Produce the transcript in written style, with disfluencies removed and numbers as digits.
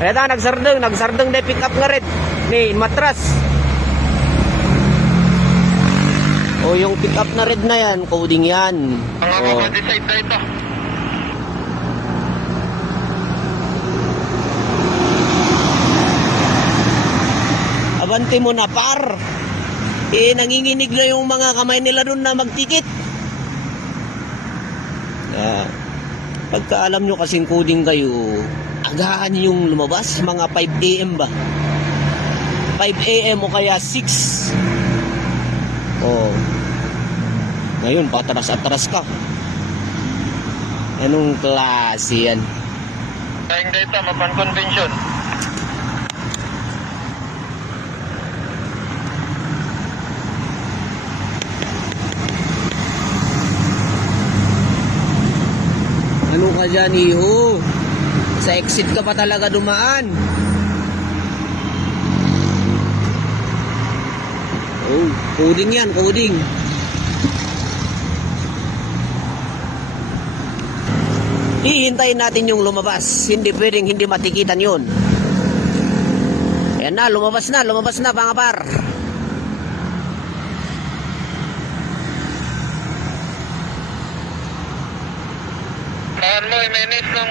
Kaya ta, nagsardeng na pick up nga rin. Ni, matras. O, yung pick up na red na yan, coding yan. O. Decide na ito. Abante mo na, par. Nanginginig na yung mga kamay nila doon na magtikit. Pagka alam nyo kasing coding kayo, agahan yung lumabas, mga 5 AM ba? 5 AM o kaya 6. Oh. Ngayon, patras-atras ka. Anong klase yan? Tayong data, mapan convention. Ano ka dyan, iho? Sa exit ka pa talaga dumaan. Oh, coding yan, coding. Hihintayin natin yung lumabas. Hindi pwedeng hindi matikitan yun. Ayan na, lumabas na, mga par. Carlo, Jimenez ng